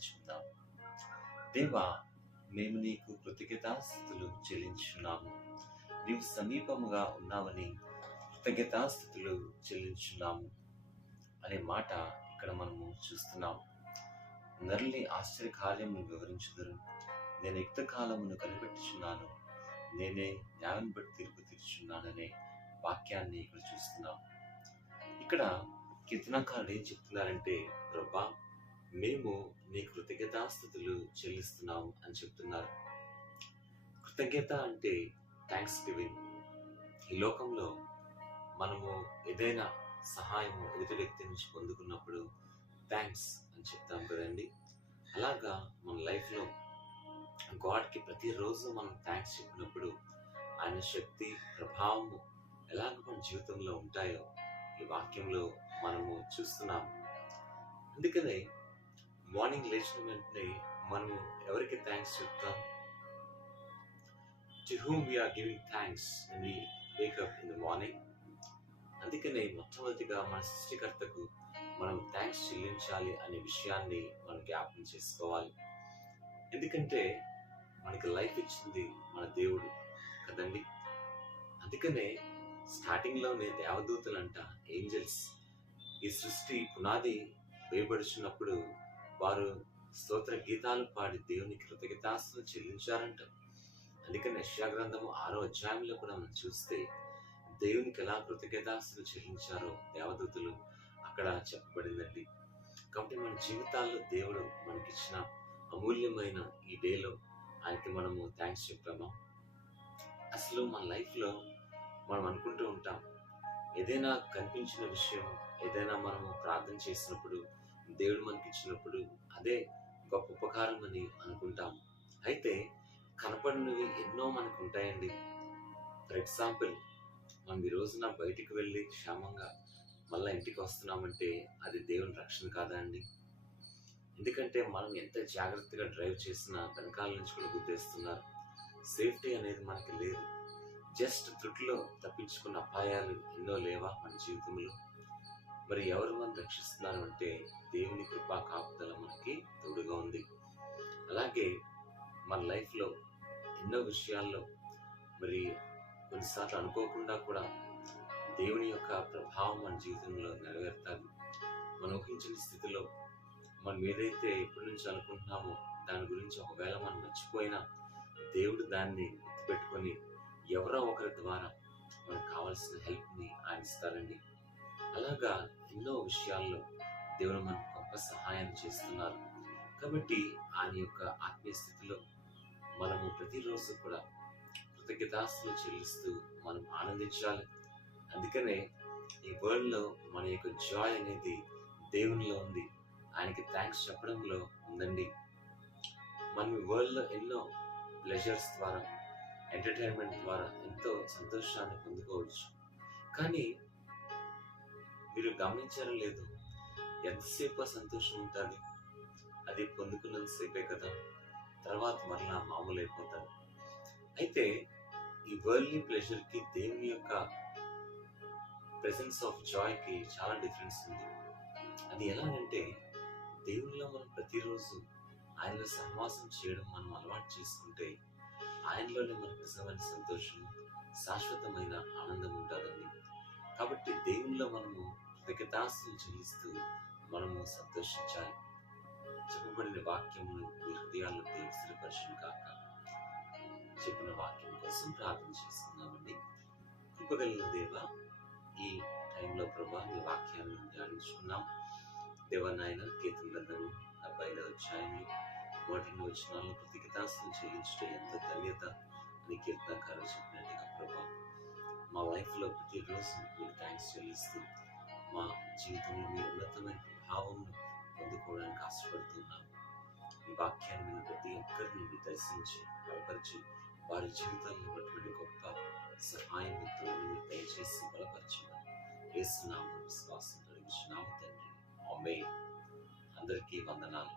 ధ్యానించుకుందాం దేవా మేము నీకు కృతజ్ఞతాస్థుతులు చెల్లించున్నాము నీవు సమీపముగా ఉన్నావని కృతజ్ఞతాస్థుతులు చెల్లించున్నాము అనే మాట ఇక్కడ మనము చూస్తున్నాం. నరుని ఆశ్చర్యకార్యమును వివరించుదురు. నేను యుక్త కాలమును కనిపెట్టుచున్నాను. నేనే న్యాయం బట్టి తీర్పు తీర్చున్నాననే వాక్యాన్ని ఇక్కడ చూస్తున్నాం. ఇక్కడ కీర్తనకారుడు ఏం చెప్తున్నారంటే ప్రభా మేము నీ కృతజ్ఞతాస్థుతులు చెల్లిస్తున్నాం అని చెప్తున్నారు. కృతజ్ఞత అంటే థ్యాంక్స్ గివింగ్ ఈ లోకంలో మనము ఏదైనా సహాయము ఎదుటి వ్యక్తి నుంచి పొందుకున్నప్పుడు థ్యాంక్స్ అని చెప్తాం కదండి. అలాగా మన లైఫ్లో గాడ్కి ప్రతిరోజు మనం థ్యాంక్స్ చెప్పినప్పుడు ఆయన శక్తి ప్రభావము ఎలాగ మన జీవితంలో ఉంటాయో ఈ వాక్యంలో మనము చూస్తున్నాము అందుకనే మార్నింగ్ లేచిన వెంటనే మనం ఎవరికి థ్యాంక్స్ చెప్తాం? To whom we are giving thanks we wake up in the morning అందుకనే మొట్టమొదటిగా మన సృష్టికర్తకు మనం థ్యాంక్స్ చెల్లించాలి అనే విషయాన్ని మనం జ్ఞాపకం చేసుకోవాలి. ఎందుకంటే మనకి లైఫ్ ఇచ్చింది మన దేవుడు కదండి? అందుకనే స్టార్టింగ్లోనే అంట ఏంజల్స్ ఈ సృష్టి పునాది వేయబడుచున్నప్పుడు వారు స్తోత్ర గీతాలు పాడి దేవుని కృతజ్ఞతాస్తులు చెల్లించారంట. అందుకని యెషయా గ్రంథము ఆరో అధ్యాయంలో కూడా మనం చూస్తే దేవునికి ఎలా కృతజ్ఞతాస్తులు చెల్లించారో దేవదూతలు అక్కడ చెప్పబడిందండి. కాబట్టి మన జీవితాల్లో దేవుడు మనకిచ్చిన అమూల్యమైన ఈ డేలో ఆయనకి మనము థ్యాంక్స్ చెప్పామా అసలు మన లైఫ్లో మనం అనుకుంటూ ఉంటాం ఏదైనా కనిపించిన విషయం ఏదైనా మనము ప్రార్థన చేసినప్పుడు దేవుడు మనకి ఇచ్చినప్పుడు అదే గొప్ప ఉపకారం అని అనుకుంటాం. అయితే కనపడినవి ఎన్నో మనకు ఉంటాయండి ఫర్ ఎగ్జాంపుల్ మనం ఈ రోజున బయటికి వెళ్ళి క్షేమంగా మళ్ళీ ఇంటికి వస్తున్నామంటే అది దేవుని రక్షణ కాదా అండి ఎందుకంటే మనం ఎంత జాగ్రత్తగా డ్రైవ్ చేసినా వెనకాల నుంచి కూడా గుర్తిస్తున్నారు సేఫ్టీ అనేది మనకి లేదు. జస్ట్ త్రుట్లో తప్పించుకున్న అపాయాలు ఎన్నో లేవా మన జీవితంలో? మరి ఎవరు మనం రక్షిస్తున్నారు అంటే దేవుని కృపా కాపుదల మనకి తోడుగా ఉంది. అలాగే మన లైఫ్లో ఎన్నో విషయాల్లో మరి కొన్నిసార్లు అనుకోకుండా కూడా దేవుని యొక్క ప్రభావం మన జీవితంలో నెరవేరుతారు మనం ఊహించిన స్థితిలో మనం ఏదైతే ఎప్పటి నుంచి అనుకుంటున్నామో దాని గురించి ఒకవేళ మనం మర్చిపోయినా దేవుడు దాన్ని గుర్తుపెట్టుకొని ఎవరో ఒకరి ద్వారా మనకు కావాల్సిన హెల్ప్ని ఆయన ఇస్తారండి అలాగా ఎన్నో విషయాల్లో దేవుడు మనకు గొప్ప సహాయం చేస్తున్నారు. కాబట్టి ఆయన యొక్క ఆత్మీయ స్థితిలో మనము ప్రతిరోజు కూడా కృతజ్ఞతాస్తులు చెల్లిస్తూ మనం ఆనందించాలి. అందుకనే ఈ వరల్డ్లో మన యొక్క జాయ్ అనేది దేవునిలో ఉంది. ఆయనకి థ్యాంక్స్ చెప్పడంలో ఉందండి. మనం ఈ వరల్డ్లో ఎన్నో ప్లెజర్స్ ద్వారా ఎంటర్టైన్మెంట్ ద్వారా ఎంతో సంతోషాన్ని పొందుకోవచ్చు. కానీ మీరు గమనించారో లేదు ఎంతసేపు సంతోషం ఉంటుంది? అది పొందుకున్నంతసేపే కదా. తర్వాత మరలా మామూలు అయిపోతారు అయితే ఈ వరల్డ్లీ ప్లెజర్కి దేవుని యొక్క ప్రెసెన్స్ ఆఫ్ జాయ్కి చాలా డిఫరెన్స్ ఉంది. అది ఎలాగంటే దేవుళ్ళ మనం ప్రతిరోజు ఆయనలో సహవాసం చేయడం మనం అలవాటు చేసుకుంటే ఆయనలోనే మనకు నిజమైన సంతోషం శాశ్వతమైన ఆనందం ఉంటుందండి. కాబట్టి దేవుని దేవునిలో మనము కృతజ్ఞతాస్తులు చెల్లిస్తూ మనము సంతోషించాలి. చెప్పబడిన వాక్యమును మీ హృదయాల్లో దేవుడు స్థిరపరచును కాక చెప్పిన వాక్యం కోసం ప్రార్థన చేస్తున్నామండి కృపగలిగిన దేవ ఈ టైంలో ప్రభా మీ వాక్యాన్ని ధ్యానించుకున్నాం దేవనాయన కీర్తన గ్రంథము డెబ్బై ఐదవ అధ్యాయంలో మొదటి వచనాలను కృతజ్ఞతాస్తులు చెల్లించడం ఎంత ధన్యత అని కీర్తనకారులు చెప్పినట్టుగా ప్రభా లైఫ్లో ప్రతిరోజు మీరు థ్యాంక్స్ చెల్లిస్తూ మా జీవితంలో మీ ఉన్నతమైన ప్రభావం పొందుకోవడానికి ఆశపడుతున్నాం ఈ వాక్యాన్ని మీరు ప్రతి ఒక్కరిని మీరు దర్శించి బలపరిచి వారి జీవితాల్లో ఉన్నటువంటి గొప్ప సహాయం మీరు దయచేసి బలపరచమని వేస్తున్నాము విశ్వాసం కలిగించినాము తండ్రి. అమ్మే అందరికీ వందనాలు.